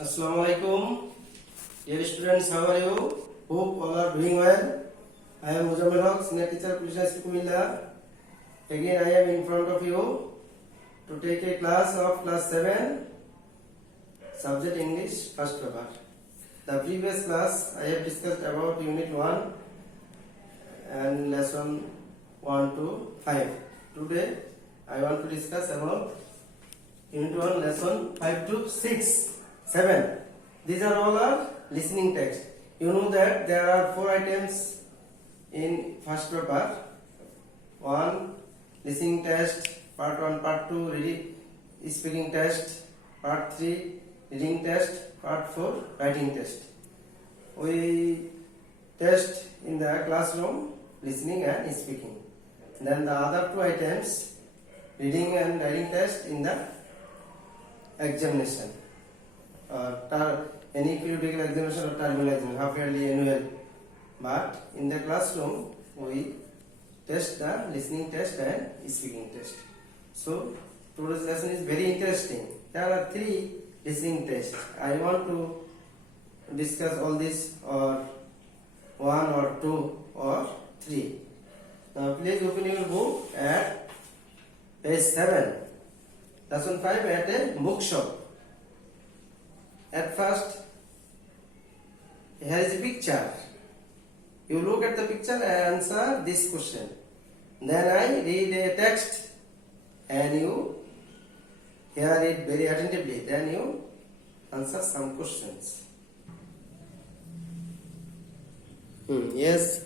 Assalamualaikum, dear students, how are you? Hope all are doing well. I am Muzammil Haq, senior teacher, Krishna Kumilla. Again, I am in front of you to take a class of class 7, subject English, first paper. The previous class I have discussed about unit 1 and lesson 1 to 5. Today, I want to discuss about unit 1, lesson 5 to 6. 7. These are all our listening text. You know that there are 4 items in first paper. 1. Listening test. Part 1, Part 2. Reading, speaking test. Part 3. Reading test. Part 4. Writing test. We test in the classroom listening and speaking. Then the other 2 items, reading and writing test, in the examination. Any periodical examination or terminal examination, half yearly, annual. But in the classroom, we test the listening test and speaking test. So today's lesson is very interesting. There are 3 listening tests. I want to discuss all this, or 1 or 2 or 3. Now please open your book at page 7. Lesson 5 at a bookshop. At first, here is a picture. You look at the picture and answer this question. Then I read a text and you hear it very attentively. Then you answer some questions. Yes.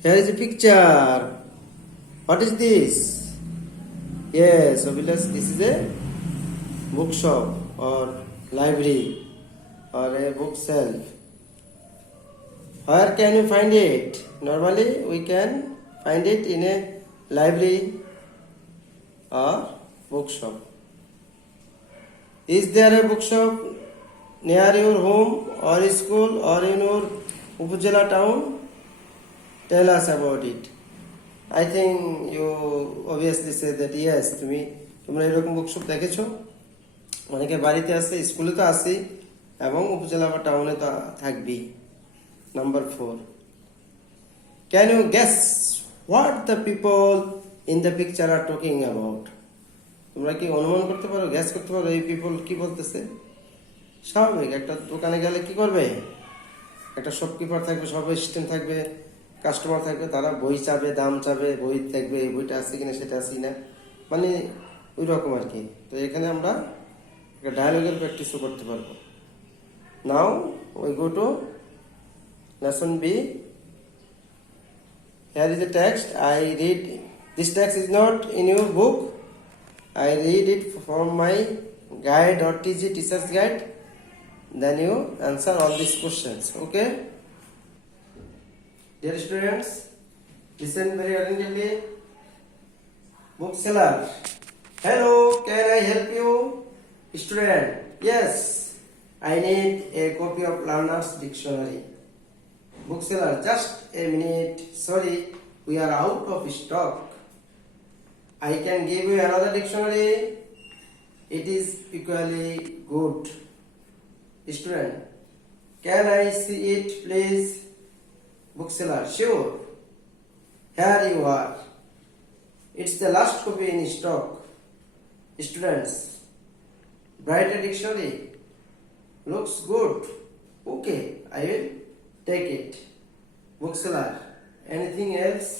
Here is a picture. What is this? Yes, Ovilas, this is a bookshop or library or a bookshelf. Where can you find it? Normally we can find it in a library or bookshop. Is there a bookshop near your home or school or in your Upazila town? Tell us about it. I think you obviously say that yes, তোমরা এরকম bookshop দেখেছো? অনেকে বাড়িতে আছে, স্কুলে তো আছে, এবং উপজেলা বা টাউনে তো থাকবেই। Number 4. Can you guess what the people in the picture are talking about? তোমরা কি অনুমান করতে পারো, গ্যাস করতে পারো এই পিপল কি বলতেছে? স্বাভাবিক, একটা দোকানে গেলে কি করবে? একটা শপকিপার থাকবে, সব অ্যাসিস্ট্যান্ট থাকবে, কাস্টমার থাকবে, তারা বই চাবে, দাম চাবে, বই থাকবে, এই বইটা আছে কিনা সেটা আছে কিনা, মানে ওই রকম আর কি। তো এখানে আমরা একটা ডায়ালগের প্র্যাকটিসও করতে পারবো। নাও we go to lesson B. Here is the text. I read. This text is not in your book. I read it from my guide or teacher's guide. Then you answer all these questions. Okay? Dear students, listen very attentively. Bookseller. Hello, can I help you? Student. Yes, I need a copy of Learner's Dictionary. Bookseller. Just a minute. Sorry, we are out of stock. I can give you another dictionary. It is equally good. Student. Can I see it, please? Bookseller. Sure. Here you are. It's the last copy in stock. Students. Brighter dictionary. Looks good. Okay, I will take it. Bookseller. Anything else?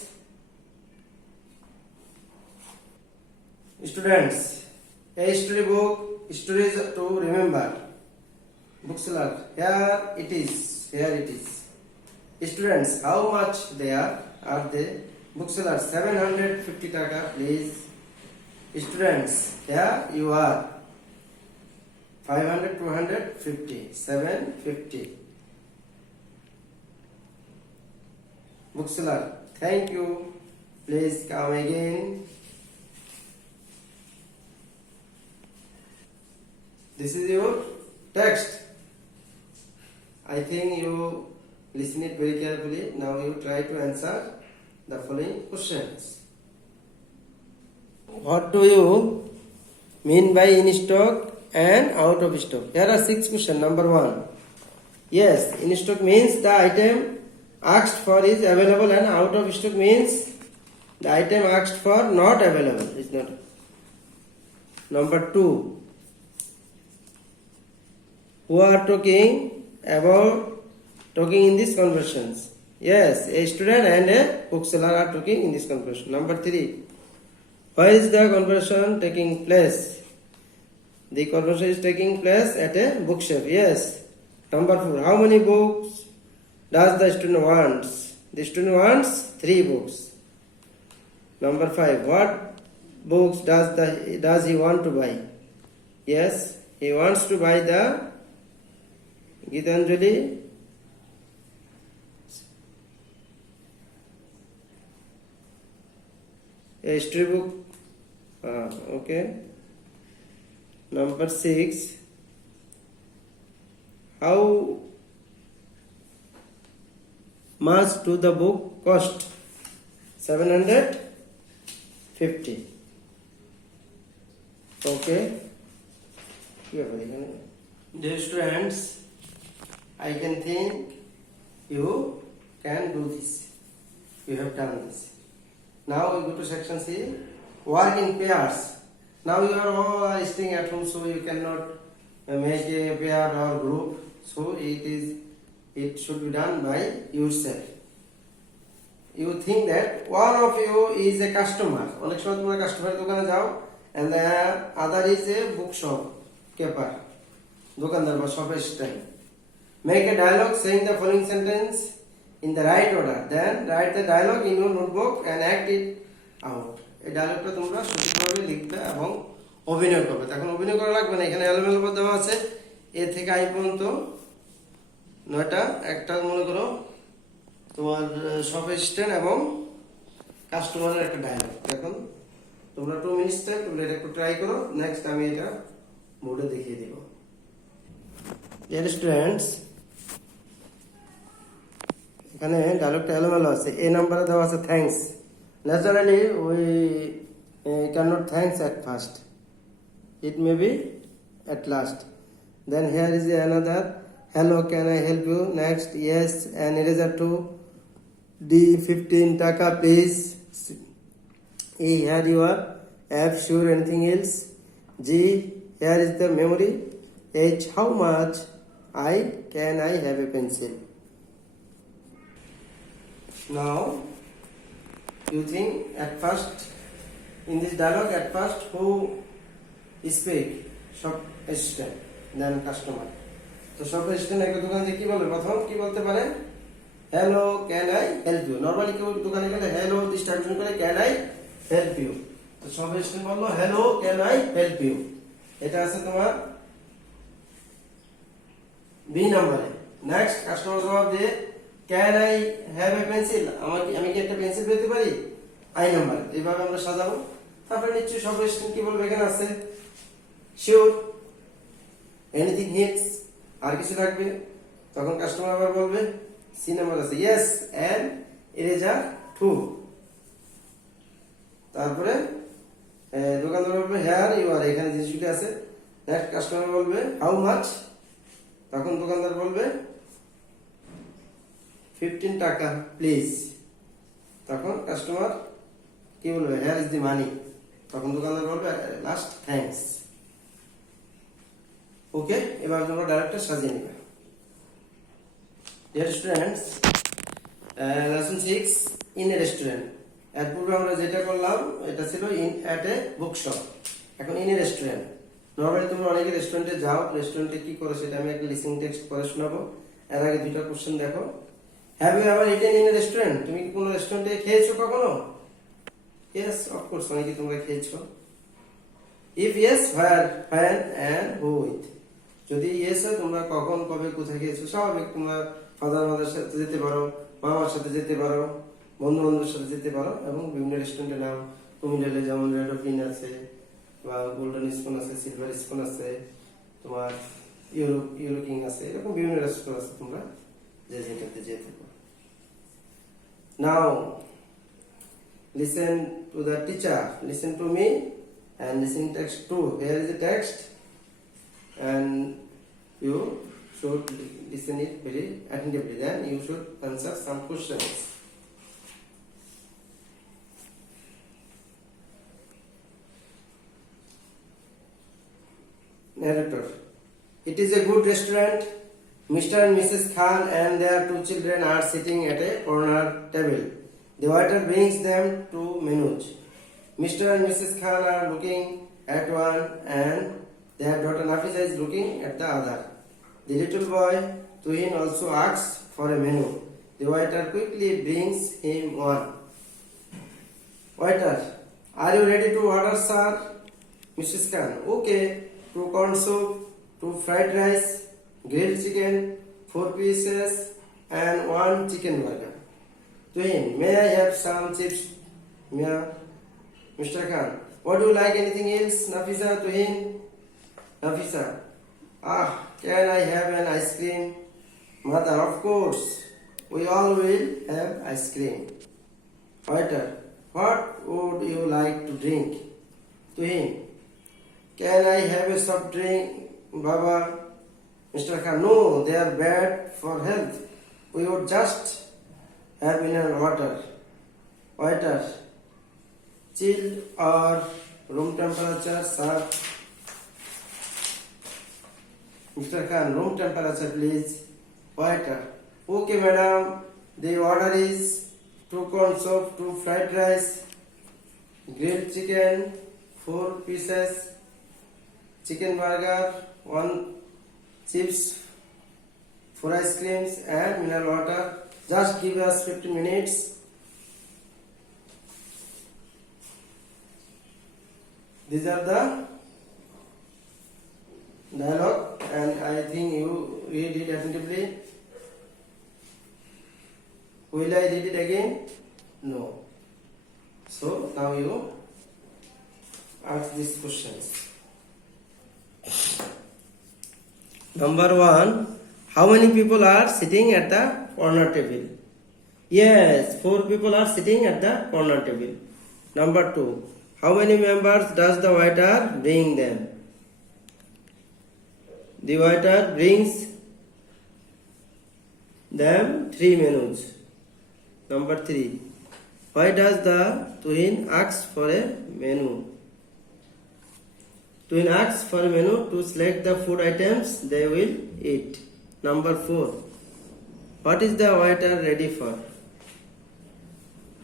Students. A story book. Stories to remember. Bookseller. Here it is. Here it is. Students. How much they are they? Bookseller. 750 taka, please. Students. Here you are. 500, 250, 750. Bookseller. Thank you. Please come again. This is your text. I think you listen it very carefully. Now you try to answer the following questions. What do you mean by in stock and out of stock. Here are 6 questions. Number 1. Yes, in stock means the item asked for is available, and out of stock means the item asked for not available. Is not. Number 2. Who are talking in these conversations? Yes, a student and a bookseller are talking in this conversation. Number 3. Where is the conversation taking place? The conversation is taking place at a bookshelf. Yes. Number 4. How many books does the student wants? The student wants 3 books. Number 5. What books does he want to buy? Yes, he wants to buy the Gitanjali a history book. Okay. Number 6. How much do the book cost? 750. Okay. Dear students, I can think you can do this. You have done this. Now we go to section C. Work in pairs. Now you are all staying at home, so you cannot make a pair or group. So it should be done by yourself. You think that one of you is a customer. অনেক সময় তোমরা কাস্টমারের দোকানে যাও, and the other is a bookshop keeper. দোকানদার বা শপের style. Make a dialogue saying the following sentence in the right order. Then write the dialogue in your notebook and act it out. এই ডায়লগটা তোমরা সঠিকভাবে লিখবে এবং অভিনয় করবে। এখন অভিনয় করা লাগবে না, এখানে এলোমেলো করে দেওয়া আছে এ থেকে আই পর্যন্ত 9টা। একটা মনে করো তোমার শপ অ্যাসিস্ট্যান্ট এবং কাস্টমারের একটা ডায়লগ। এখন তোমরা 2 মিনিটস টাইম তোমরা এটা একটু ট্রাই করো। নেক্সট আমি এটা বোর্ডে দেখিয়ে দেব। ডিয়ার স্টুডেন্টস, এখানে ডায়লগটা এলোমেলো আছে। এ নাম্বারে দেওয়া আছে thanks. Naturally, we cannot thanks at first. It may be at last. Then here is another. Hello, can I help you? Next, yes, an eraser to D 15 taka, please. E, here you are. F, sure, anything else? G, here is the memory. H, how much? I, can I have a pencil? Now, you think at first in this dialogue, at first who speak? Shop assistant, then customer. So shop assistant একটা দোকানে কি বলবে? প্রথম কি বলতে পারে? Hello, can I help you? Normally কেউ দোকানে গেলে hello দিয়ে স্টার্ট করে can I help you? তো shop assistant বললো hello, can I help you? এটা আছে তোমার B নম্বরে। নেক্সট কাস্টমার জবাব দিয়ে Can I have a pencil? আমি কি একটা পেন্সিল পেতে পারি? I number. এইভাবে আমরা সাজাবো। তারপরে নিশ্চয়ই সব স্টুডেন্ট কি বলবে? এখানে আছে শিওর, এনিথিং হিটস, আর কিছু থাকবে? তখন কাস্টমার আবার বলবে সি নাম্বার আছে ইয়েস এন্ড ইরেজার টু। তারপরে দোকানদার বলবে হেয়ার ইউ আর, এখানে জিনিসগুলি আছে। নেক্সট কাস্টমার বলবে হাউ মাচ, তখন দোকানদার বলবে 15 টাকা প্লিজ। তখন কাস্টমার কি বলবে? হেয়ার ইজ দি মানি। তখন দোকানদার বলবে লাস্ট থ্যাঙ্কস। ওকে, এবার তোমরা ডাইরেক্টর সাজিয়ে নেবে। Dear students, lesson 6 in a restaurant. এর পূর্বে আমরা যেটা করলাম এটা ছিল ইন অ্যাট এ বুকশপ। এখন ইন এ রেস্টুরেন্ট। নরমালি তোমরা অনেকে রেস্টুরেন্টে যাও, রেস্টুরেন্টে কি করো সেটা আমি একটা লিসনিং টেক্সট করে শোনাবো। এর আগে 2টা কোশ্চেন দেখো। Have you ever eaten in a restaurant? তুমি কি কোনো রেস্টুরেন্টে খেয়েছো কখনো? ইয়েস, অফকোর্স, অনেকে তোমরা খেয়েছো। If yes, where, when and who with. যদি ইয়েস হয় তোমরা কখন, কবে, কোথায় খেয়েছো? স্বাভাবিক, তোমরা ফাদার মাদার সাথে যেতে পারো, মামার সাথে যেতে পারো, বন্ধু বান্ধবের সাথে যেতে পারো, এবং বিভিন্ন রেস্টুরেন্টের নাম কুমিল্লাতে যেমন রেড অফ ইন আছে, বা গোল্ডেন স্পুন আছে, সিলভার স্পুন আছে, তোমার ইউরো কিং আছে, এরকম বিভিন্ন রেস্টুরেন্ট আছে, তোমরা যে যেটাতে যেতে পারো। Now, listen to the teacher. Listen to me and listen text 2. Here is the text. and you should listen it very attentively. Then you should answer some questions. Narrator. It is a good restaurant. Mr. and Mrs. Khan and their two children are sitting at a corner table. The waiter brings them two menus. Mr. and Mrs. Khan are looking at one and their daughter Nafisa is looking at the other. The little boy Tuhin also asks for a menu. The waiter quickly brings him one. Waiter, are you ready to order, sir? Mrs. Khan, okay. 2 corn soup, 2 fried rice, grilled chicken, 4 pieces and 1 chicken burger. Tuhin, may I have some chips? Mr. Khan, would you like anything else? Nafisa, Tuhin. Nafisa, can I have an ice cream? Mother, of course. We all will have ice cream. Waiter, what would you like to drink? Tuhin, can I have a soft drink, Baba? Mr. Khan, no, they are bad for health. We would just have mineral water. Waiter, chilled or room temperature, sir? Mr. Khan, room temperature, please. Waiter, okay, madam. The order is 2 corn soup, 2 fried rice, grilled chicken, 4 pieces, chicken burger, 1 chips, 4 ice creams and mineral water. Just give us 15 minutes. These are the dialogue and I think you read it attentively. Will I read it again? No. So now you ask these questions. Number 1. How many people are sitting at the corner table? Yes, 4 people are sitting at the corner table. Number 2. How many members does the waiter bring them? The waiter brings them 3 menus. Number 3. Why does the Tuhin ask for a menu? Tuhin asks for a menu to select the food items they will eat. Number 4. What is the waiter ready for?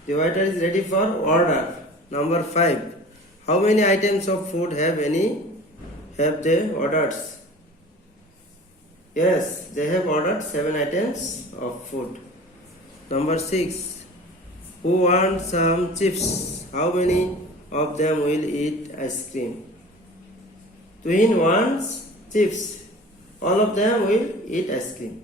The waiter is ready for order. Number 5. How many items of food have they ordered? Yes, they have ordered 7 items of food. Number 6. Who wants some chips? How many of them will eat ice cream? Tuhin wants chips. All of them will eat ice cream.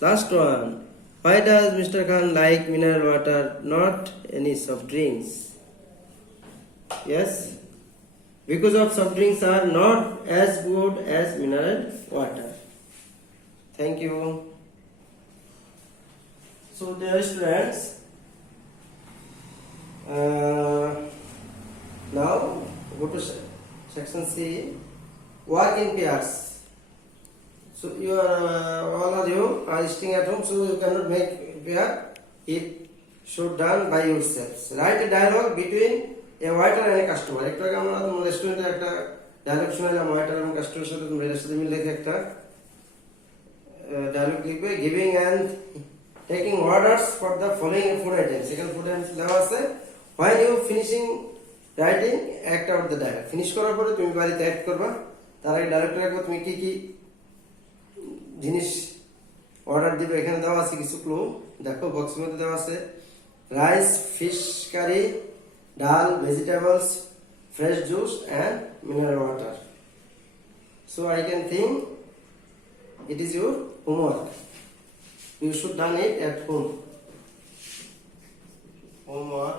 Last one. Why does Mr. Khan like mineral water, not any soft drinks? Yes, because of soft drinks are not as good as mineral water. Thank you. So dear students, now go to section C, work in pairs. So you are all of you are sitting at home, so you cannot make pair. It should done by yourselves. Write a dialogue between a waiter and a customer. একটু আগে আমরা রেস্টুরেন্টে একটা dialogue শুনলাম, waiter এবং কাস্টমারের সাথে তুমি রেস্টুরেন্টে মিলে একটা ডায়লগ লিখবে, giving and taking orders for the following food items. এখানে ফুড আইটেমস দেওয়া আছে। When you finishing writing act out the dialogue. Finish করার পরে তুমি বাড়িতে অ্যাক্ট করবা। তার আগে ডায়লগটা রাখবো তুমি কি কি জিনিস অর্ডার দিবে। এখানে দেওয়া আছে কিছু ক্লু, দেখো বক্সের মধ্যে দেওয়া আছে rice, fish curry, dal, vegetables, fresh juice and mineral water. So I can think it is your homework. You should done it at home. Homework.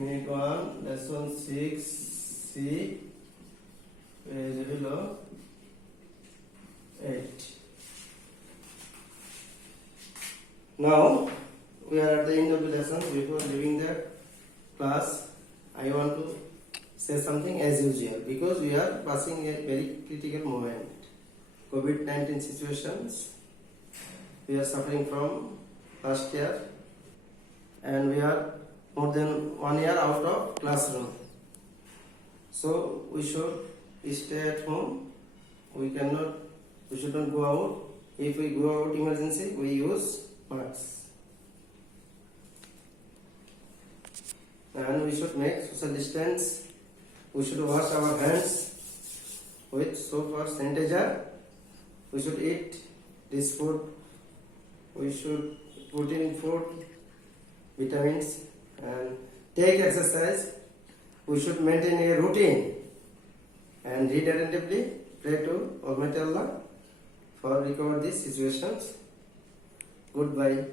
Unit 1, lesson 6C, page below 8. Now we are at the end of the lesson. Before leaving the class, I want to say something as usual because we are passing a very critical moment. COVID-19 situations we are suffering from last year, and we are more than 1 year out of classroom. So we should stay at home. We shouldn't go out. If we go out emergency, we use masks. And we should make social distance. We should wash our hands with soap or sanitizer. We should eat this food. We should put in food, vitamins, and take exercise. We should maintain a routine and read attentively. Pray to Almighty Allah for recover these situations. Goodbye.